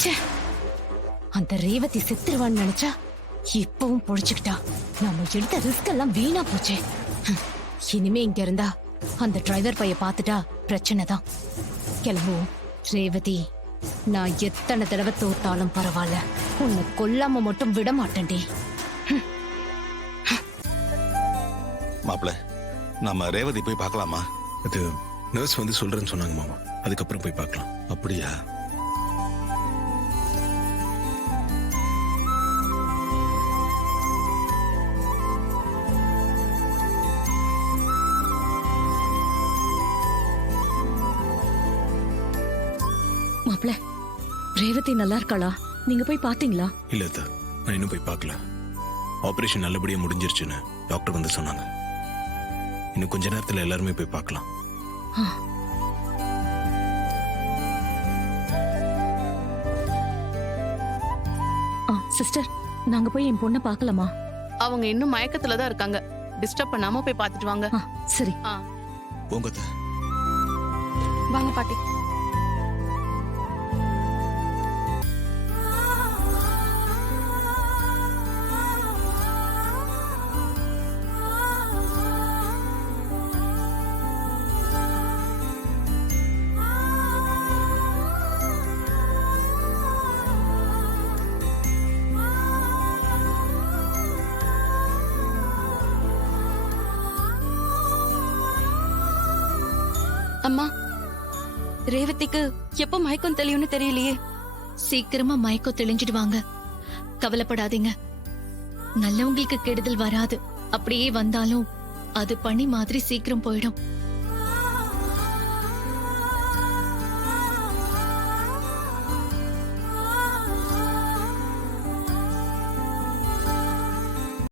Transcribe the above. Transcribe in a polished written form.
ச்சே, அந்த ரேவதி செத்துருவான்னு நினைச்சா இப்பவும் பொழிச்சுக்கிட்டா. நம்ம எடுத்த ரிஸ்க் எல்லாம் வீணா போச்சே. இனிமே இங்க இருந்தா அந்த டிரைவர் பைய பாத்துட்டா பிரச்சனை தான். கிளம்புவோம். ரேவதி, நான் எத்தனை தடவை தோத்தாலும் பரவாயில்ல, உன்னை கொல்லாம மட்டும் விட மாட்டேன்டி. மாப்பிள்ள, நாம ரேவதி போய் பார்க்கலாமா? அது நர்ஸ் வந்து சொல்றேன்னு சொன்னாங்க மாமா, அதுக்கப்புறம் போய் பார்க்கலாம். அப்படியா? மாப்ள, ரேவதி நல்லா இருக்காளா? நீங்க போய் பாத்தீங்களா? இல்ல அத்தா, நான் இன்னும் போய் பார்க்கல. ஆபரேஷன் நல்லபடியா முடிஞ்சிருச்சுன்னு டாக்டர் வந்து சொன்னாங்க. இன்னும் கொஞ்ச நேரத்துல எல்லாருமே போய் பார்க்கலாம். சிஸ்டர், நாங்க போய் என் பொண்ணை பார்க்கலாமா? அவங்க இன்னும் மயக்கத்துல தான் இருக்காங்க. டிஸ்டர்ப் பண்ணாம போய் பார்த்துட்டு வாங்க. சரி. போங்க அத்தா. வாங்க பாட்டி. அம்மா, ரேவதிக்கு எப்ப மயக்கம் தெளியும்னு தெரியலையே. சீக்கிரமா மயக்கம் தெளிஞ்சிடுவாங்க, கவலைப்படாதீங்க. நல்லவங்களுக்கு கெடுதல் வராது, அப்படியே வந்தாலும் அது பனி மாதிரி சீக்கிரம் போயிடும்.